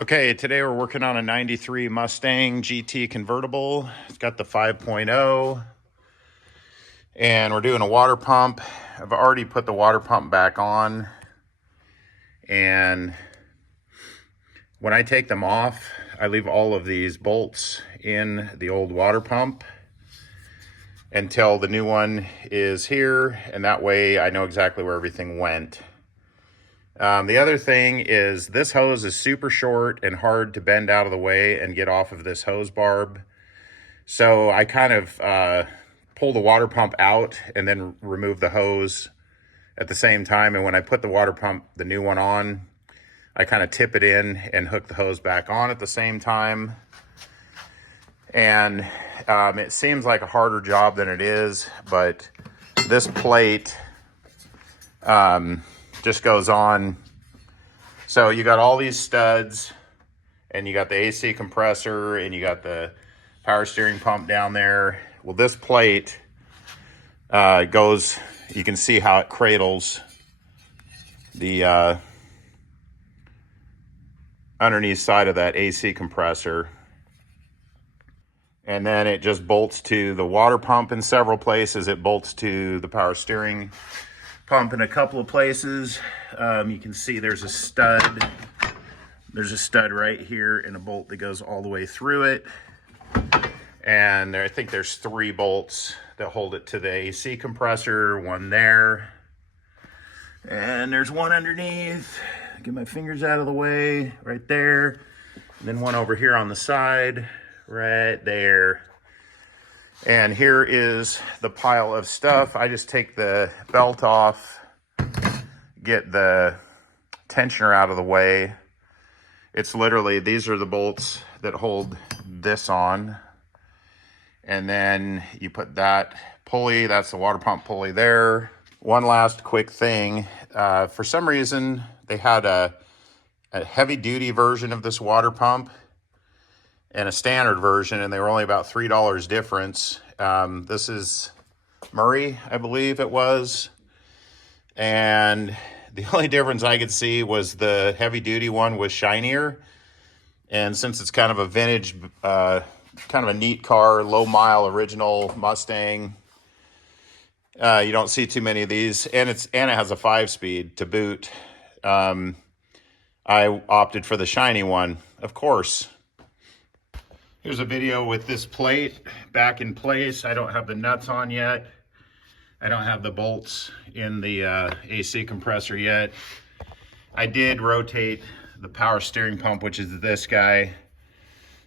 Okay, today we're working on a 93 Mustang GT convertible. It's got the 5.0 and we're doing a water pump. I've already put the water pump back on, and when I take them off, I leave all of these bolts in the old water pump until the new one is here, and that way I know exactly where everything went. The other thing is this hose is super short and hard to bend out of the way and get off of this hose barb. So I kind of pull the water pump out and then remove the hose at the same time. And when I put the water pump, the new one on, I kind of tip it in and hook the hose back on at the same time. And it seems like a harder job than it is, but this plate just goes on. So you got all these studs, and you got the AC compressor, and you got the power steering pump down there. Well, this plate goes, you can see how it cradles the underneath side of that AC compressor. And then it just bolts to the water pump in several places. It bolts to the power steering pump in a couple of places. You can see there's a stud. There's a stud right here and a bolt that goes all the way through it. And I think there's 3 bolts that hold it to the AC compressor, one there. And there's one underneath. Get my fingers out of the way, right there. And then one over here on the side, right there. And here is the pile of stuff. I just take the belt off, get the tensioner out of the way. It's literally, these are the bolts that hold this on. And then you put that pulley, that's the water pump pulley there. One last quick thing. For some reason, they had a heavy duty version of this water pump and a standard version, and they were only about $3 difference. This is Murray, I believe it was. And the only difference I could see was the heavy duty one was shinier. And since it's kind of a vintage, kind of a neat car, low mile original Mustang, you don't see too many of these. And it has a 5-speed to boot. I opted for the shiny one, of course. Here's a video with this plate back in place. I don't have the nuts on yet. I don't have the bolts in the AC compressor yet. I did rotate the power steering pump, which is this guy.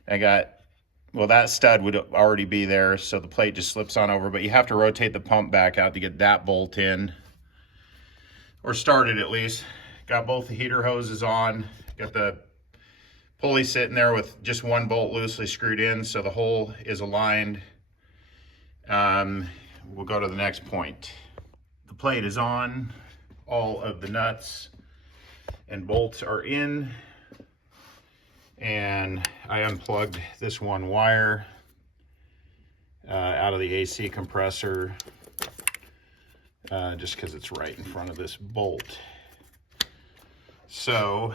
Well, that stud would already be there, so the plate just slips on over, but you have to rotate the pump back out to get that bolt in, or started at least. Got both the heater hoses on, got the pulley sitting there with just one bolt loosely screwed in, so the hole is aligned. We'll go to the next point. The plate is on, all of the nuts and bolts are in, and I unplugged this one wire out of the AC compressor just because it's right in front of this bolt. So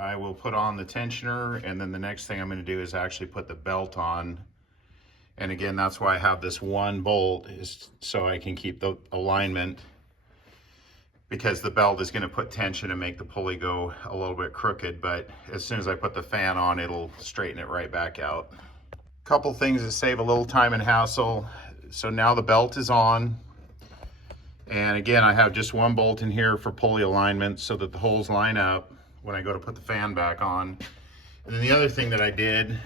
I will put on the tensioner, and then the next thing I'm going to do is actually put the belt on. And again, that's why I have this one bolt, is so I can keep the alignment, because the belt is going to put tension and make the pulley go a little bit crooked, but as soon as I put the fan on, it'll straighten it right back out. Couple things to save a little time and hassle. So now the belt is on, and again, I have just one bolt in here for pulley alignment so that the holes line up when I go to put the fan back on. And then the other thing that I did,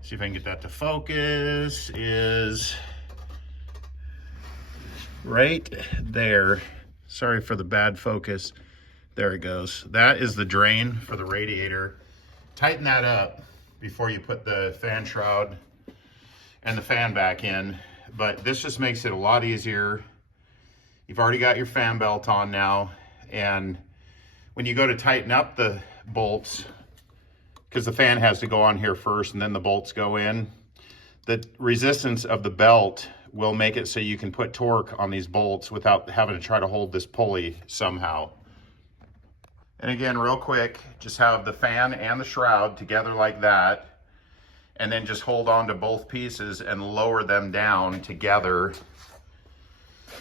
see if I can get that to focus, is right there. Sorry for the bad focus. There it goes. That is the drain for the radiator. Tighten that up before you put the fan shroud and the fan back in. But this just makes it a lot easier. You've already got your fan belt on now, and when you go to tighten up the bolts, because the fan has to go on here first and then the bolts go in, the resistance of the belt will make it so you can put torque on these bolts without having to try to hold this pulley somehow. And again, real quick, just have the fan and the shroud together like that, and then just hold on to both pieces and lower them down together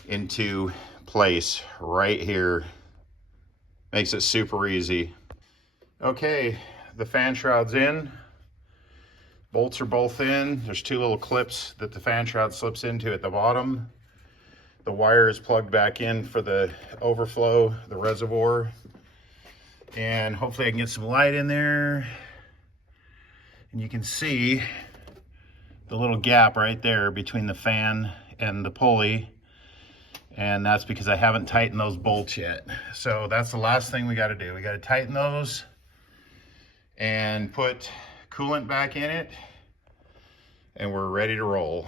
into place right here. Makes it super easy. Okay, the fan shroud's in. Bolts are both in. There's two little clips that the fan shroud slips into at the bottom. The wire is plugged back in for the overflow, the reservoir. And hopefully I can get some light in there. And you can see the little gap right there between the fan and the pulley. And that's because I haven't tightened those bolts yet. So that's the last thing we got to do. We got to tighten those and put coolant back in it, and we're ready to roll.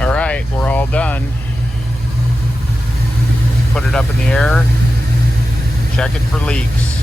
All right, we're all done. Put it up in the air, check it for leaks.